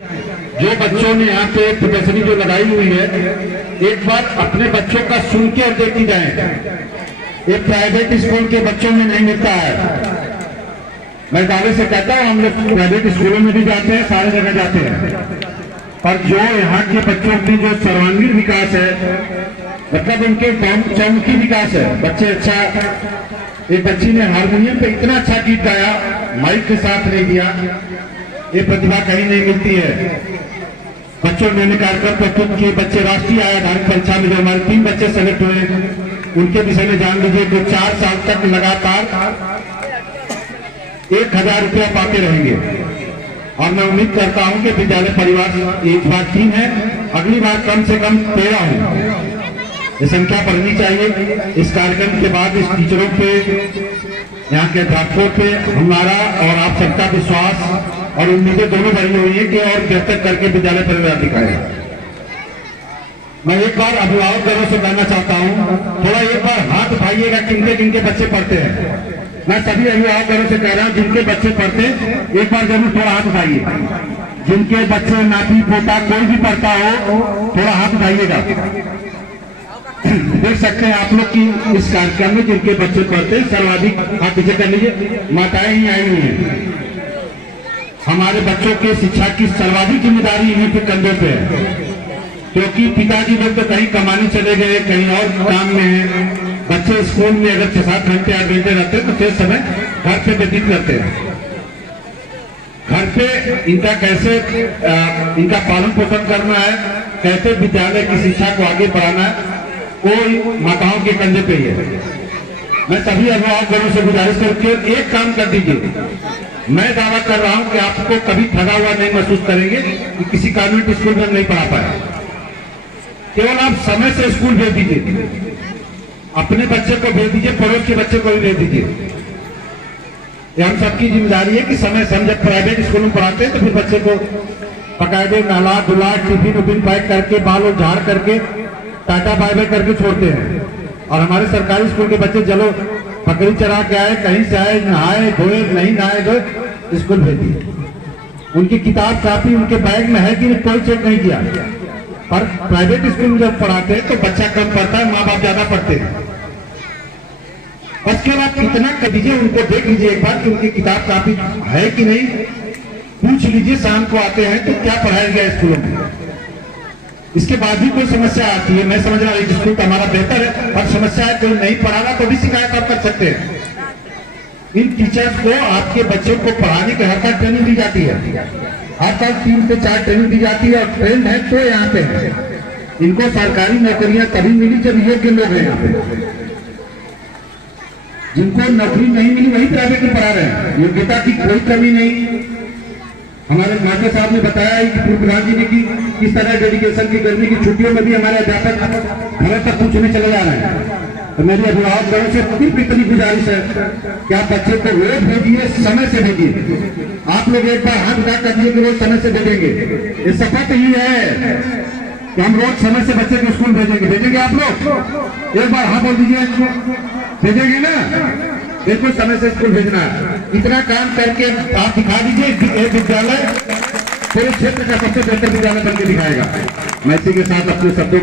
जो बच्चों ने यहाँ पे प्रदर्शनी जो लगाई हुई है, एक बार अपने बच्चों का सुन के देखी जाए। ये प्राइवेट स्कूल के बच्चों में नहीं मिलता है। मैं दावे से कहता हूँ, हम लोग प्राइवेट स्कूलों में भी जाते हैं, सारे जगह जाते हैं, पर जो यहाँ के बच्चों की जो सर्वांगीण विकास है, मतलब उनके चौमुखी विकास है, बच्चे अच्छा, एक बच्ची ने हारमोनियम पे इतना अच्छा गीत गाया, माइक के साथ नहीं दिया, ये प्रतिभा कहीं नहीं मिलती है। बच्चों ने कार्यक्रम प्रस्तुत किए, बच्चे राष्ट्रीय आय आधारित परीक्षा में जो हमारे 3 बच्चे सेलेक्ट हुए, उनके विषय में जान लीजिए जो 4 साल तक लगातार 1000 रुपया पाते रहेंगे। और मैं उम्मीद करता हूं कि विद्यालय परिवार इस बार 3 है, अगली बार कम से कम 13 हो, ये संख्या बढ़नी चाहिए। इस कार्यक्रम के बाद इस टीचरों पे, यहाँ के अध्यापकों पे हमारा और आप सबका विश्वास और उम्मीदें दोनों बढ़ी हुई है कि और बेहतर करके विद्यालय परिवार दिखाएगा। मैं एक बार अभिभावकों से कहना चाहता हूँ, थोड़ा एक बार हाथ उठाइएगा किनके किनके बच्चे पढ़ते हैं। मैं सभी अभिभावकों से कह रहा हूँ, जिनके बच्चे पढ़ते एक बार जरूर थोड़ा हाथ उठाइए। जिनके बच्चे नाती पोता कोई भी पढ़ता हो, थोड़ा हाथ उठाइएगा। देख सकते हैं आप लोग की इस कार्यक्रम में जिनके बच्चे पढ़ते हैं, सर्वाधिक हाथ पीछे कर लीजिए, माताएं ही आई हुई हैं। हमारे बच्चों के शिक्षा की सर्वाधिक जिम्मेदारी इन्हीं के कंधों पे है, क्योंकि पिताजी लोग तो कहीं कमाने चले गए, कहीं और काम में है। बच्चे स्कूल में अगर 6-7 घंटे 8 घंटे रहते हैं तो शेष समय घर पे व्यतीत करते हैं। घर पे इनका कैसे इनका पालन पोषण करना है, कैसे विद्यालय की शिक्षा को आगे बढ़ाना है, वो माताओं के कंधे पे ही है। मैं सभी अभिभावकों से गुजारिश करके एक काम कर दीजिए, मैं दावा कर रहा हूं कि आपको कभी ठगा हुआ नहीं महसूस करेंगे कि किसी कॉन्वेंट स्कूल में नहीं पढ़ा पाया। केवल आप समय से स्कूल भेज दीजिए, अपने बच्चे को भेज दीजिए, पड़ोस के बच्चे को भी भेज दीजिए। ये हम सबकी जिम्मेदारी है कि समय से हम जब प्राइवेट स्कूल में पढ़ाते हैं तो फिर बच्चे को पकाए नहला धुला टिफिन उफिन पैक करके बाल झाड़ करके टाटा बाय बाय करके छोड़ते हैं। और हमारे सरकारी स्कूल के बच्चे चलो बकरी चरा के आए, कहीं से आए, नहाए धोए, नहीं नहाए धोए, स्कूल भेज दिए। उनकी किताब कापी उनके बैग में है कि नहीं, कोई चेक नहीं किया। पर प्राइवेट स्कूल में जब पढ़ाते हैं तो बच्चा कम पढ़ता है, माँ बाप ज्यादा पढ़ते हैं। बस केवल आप इतना कर दीजिए, उनको देख लीजिए एक बार कि उनकी किताब कापी है कि नहीं, पूछ लीजिए। शाम को आते हैं तो क्या पढ़ाया गया स्कूलों में, इसके बाद भी कोई समस्या आती है। मैं समझ रहा हूँ स्कूल तो हमारा बेहतर है, और समस्या है कोई नहीं पढ़ा रहा तो भी शिकायत आप कर सकते हैं। इन टीचर्स को आपके बच्चों को पढ़ाने की हर साल ट्रेनिंग दी जाती है, हर साल 3 से 4 ट्रेनिंग दी जाती है, और ट्रेन है तो यहाँ पे है। इनको सरकारी नौकरियां तभी मिली जब योग्य लोग हैं यहाँ पे। जिनको नौकरी नहीं मिली वही प्राइवेट में पढ़ा रहे हैं, योग्यता की कोई कमी नहीं। हमारे मास्टर साहब ने बताया कि पूर्व प्रधान जी ने कि किस तरह डेडिकेशन की गर्मी की छुट्टियों में भी हमारे अध्यापक घर तक पूछने चले जा रहे हैं। तो मेरी अभिभावकों से सिर्फ इतनी गुजारिश है कि आप बच्चे को रोज भेजिए, समय से भेजिए। आप लोग एक बार हाथ उठा कर दिए कि रोज समय से भेजेंगे, ये शपथ ही है कि हम रोज समय से बच्चे को स्कूल भेजेंगे आप लोग एक बार हाँ बोल दीजिए, भेजेंगे ना? बिल्कुल समय से स्कूल भेजना है। इतना काम करके आप दिखा दीजिए, विद्यालय पूरे क्षेत्र का सबसे बेहतर विद्यालय बनकर दिखाएगा। मैं इसी के साथ अपने शब्दों